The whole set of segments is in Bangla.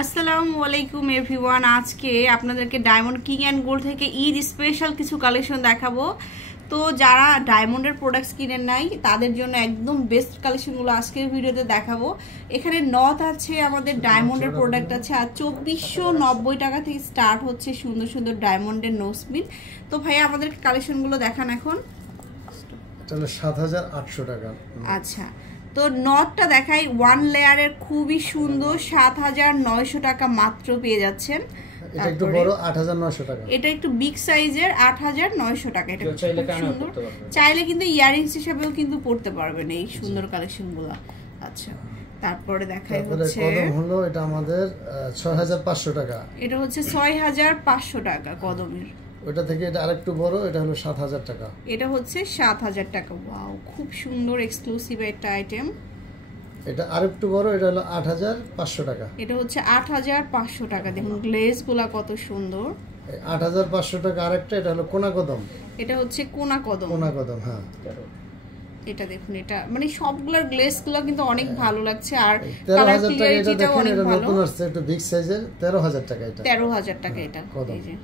আসসালামু আলাইকুম এভরিওয়ান। আজকে আপনাদেরকে ডায়মন্ড কিং অ্যান্ড গোল্ড থেকে ঈদ স্পেশাল কিছু কালেকশন দেখাবো। তো যারা ডায়মন্ডের প্রোডাক্টস কিনেন নাই তাদের জন্য একদম বেস্ট কালেকশনগুলো আজকের ভিডিওতে দেখাবো। এখানে নথ আছে, আমাদের ডায়মন্ডের প্রোডাক্ট আছে, আর 2490 টাকা থেকে স্টার্ট হচ্ছে সুন্দর সুন্দর ডায়মন্ডের নোসপিন। তো ভাইয়া আমাদেরকে কালেকশনগুলো দেখান এখন। এটা হলো 7800 টাকা। আচ্ছা, তো নটটা দেখাই, ওয়ান লেয়ারের খুবই সুন্দর, 7900 টাকা মাত্র পেয়ে যাচ্ছেন। এটা একটু বড় 8900 টাকা। এটা একটু বিগ সাইজের 8900 টাকা। এটা সুন্দর, চাইলে কিন্তু ইয়ারিংস হিসেবেও কিন্তু পড়তে পারবেন এই সুন্দর কালেকশনগুলো। আচ্ছা, তারপরে দেখাই হচ্ছে কদম হলো, এটা আমাদের 6500 টাকা। এটা হচ্ছে 6500 টাকা কদমের। ওটা থেকে এটা আরেকটু বড়, এটা হলো 7000 টাকা। এটা হচ্ছে 7000 টাকা। ওয়াও, খুব সুন্দর এক্সক্লুসিভ একটা আইটেম। এটা আরেকটু বড়, এটা হলো 8500 টাকা। এটা হচ্ছে 8500 টাকা। দেখুন গ্লেজগুলা কত সুন্দর। 8500 টাকা আরেকটা, এটা হলো কোনা কদম। এটা হচ্ছে কোনা কদম। কোনা কদম, হ্যাঁ। এটা দেখুন, এটা মানে সবগুলোর গ্লেজগুলো কিন্তু অনেক ভালো লাগছে। আর 13000 টাকা এটা দেখেন, এটা নতুন আসছে, একটু বিগ সাইজের, 13000 টাকা এটা। 13000 টাকা এটা। এই যে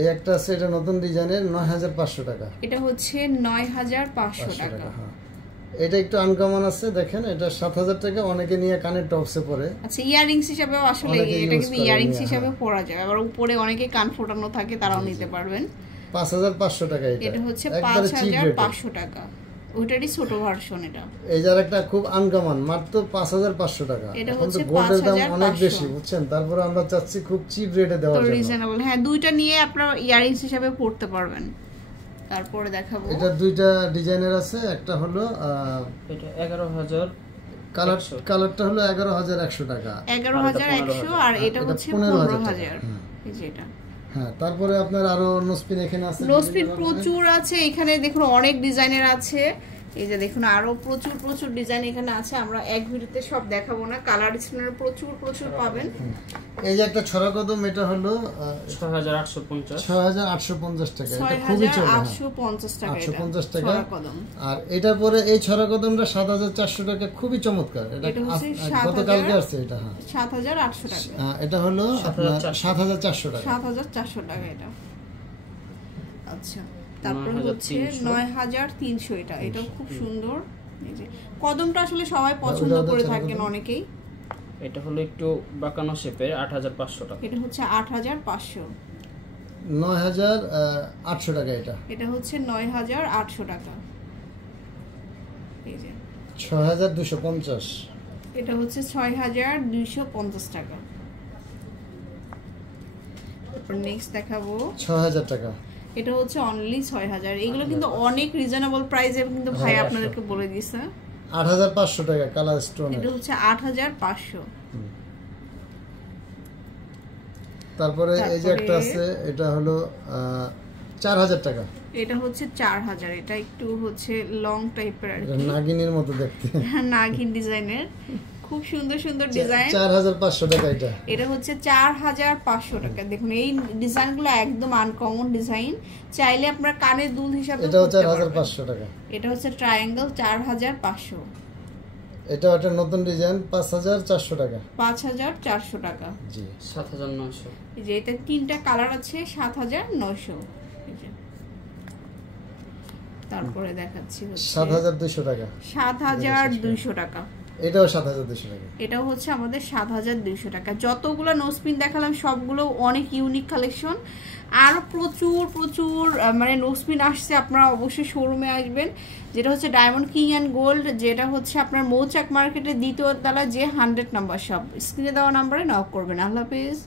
এই একটা আছে, এটা নতুন ডিজাইনের, 9500 টাকা। এটা হচ্ছে 9500 টাকা। হ্যাঁ, এটা একটু আনকমন আছে, দেখেন এটা 7000 টাকা। অনেকে নিয়ে কানের টপসে পরে। আচ্ছা, ইয়ারিংস হিসেবেও আসলে এটা কিন্তু ইয়ারিংস হিসেবে পরা যায়। আবার উপরে অনেকে কান ফোটানো থাকে, তারাও নিতে পারবেন। 5500 টাকা এটা। এটা হচ্ছে 5500 টাকা। ওইটারই ছোট ভার্সন এটা। এই যার একটা খুব আনকমন, মাত্র 5500 টাকা। এটা হচ্ছে গোল্ডের দাম অনেক বেশি, বুঝছেন, তারপরে আমরা চাচ্ছি খুব চিপ রেটে দেওয়ার জন্য। রিজনেবল, হ্যাঁ, দুইটা নিয়ে আপনারা ইয়ারিংস হিসেবে পড়তে পারবেন। তারপরে দেখাবো, এটা দুইটা ডিজাইনের আছে। একটা হলো এটা 11000, কালারটা হলো 11100 টাকা। 11100, আর এটা হচ্ছে 15000। এই যে এটা। হ্যাঁ, তারপরে আপনার আরো নোসপিন এখানে আছে। নোসপিন প্রচুর আছে এখানে, দেখুন অনেক ডিজাইনের আছে। এই যে দেখুন আরো প্রচুর প্রচুর ডিজাইন এখানে আছে। আমরা এক ভিডিওতে সব দেখাবো না, কালার ডিজাইনের প্রচুর প্রচুর পাবেন। এই যে একটা ছড়া কদম, এটা হলো 6850 টাকা। এটা খুবই চলে, 850 টাকা। 850 টাকা। আর এটার পরে এই ছড়া কদমটা 7400 টাকা, খুবই চমৎকার। এটা গতকালকে আসছে এটা। হ্যাঁ, 7800 টাকা। এটা হলো আপনার 7400 টাকা। 7400 টাকা এটা। আচ্ছা, তারপর হচ্ছে 9300। এটা এটাও খুব সুন্দর। এই যে কদমটা আসলে সবাই পছন্দ করে থাকেন অনেকেই। এটা হলো একটু বাঁকানো শেপের, 8500 টাকা। এটা হচ্ছে 8500। 9800 টাকা এটা। এটা হচ্ছে 9800 টাকা। এই যে 6250। এটা হচ্ছে 6250 টাকা। তারপর নেক্সট দেখাবো 6000 টাকা। এটা হচ্ছে অনলি 6000। এগুলো কিন্তু অনেক রিজনেবল প্রাইসে কিন্তু ভাই আপনাদেরকে বলে দিয়েছে। 8500 টাকা কালার স্টোন। এটা হচ্ছে 8500। তারপরে এই যে একটা আছে, এটা হলো 4000 টাকা। এটা হচ্ছে 4000। এটা একটু হচ্ছে লং টাইপের আর কি, নাগিনের মতো দেখতে। নাগিন ডিজাইনের, খুব সুন্দর সুন্দর ডিজাইন। 4500 টাকা এটা। এটা হচ্ছে 4500 টাকা। দেখুন এই ডিজাইনগুলো একদম আনকমন ডিজাইন, চাইলে আপনার কানের দুল হিসাবে। এটাও 4500 টাকা। এটা হচ্ছে ট্রায়াঙ্গেল, 4500। এটা একটা নতুন ডিজাইন, 5400 টাকা। 5400 টাকা। জি, 7900। এই যে এটা তিনটা কালার আছে, 7900। এই যে তারপরে দেখাচ্ছি হচ্ছে 7200 টাকা। 7200 টাকা। এটাও 7200 টাকা। এটাও হচ্ছে আমাদের 7200 টাকা। যতগুলো নোসপিন দেখালাম সবগুলো অনেক ইউনিক কালেকশন। আরও প্রচুর প্রচুর মানে নোসপিন আসছে, আপনারা অবশ্যই শোরুমে আসবেন, যেটা হচ্ছে ডায়মন্ড কিং অ্যান্ড গোল্ড, যেটা হচ্ছে আপনার মৌচাক মার্কেটের দ্বিতীয় তলা, যে 100 নাম্বার শপ। স্ক্রিনে দেওয়া নাম্বারে নক করবেন। আল্লাহ হাফেজ।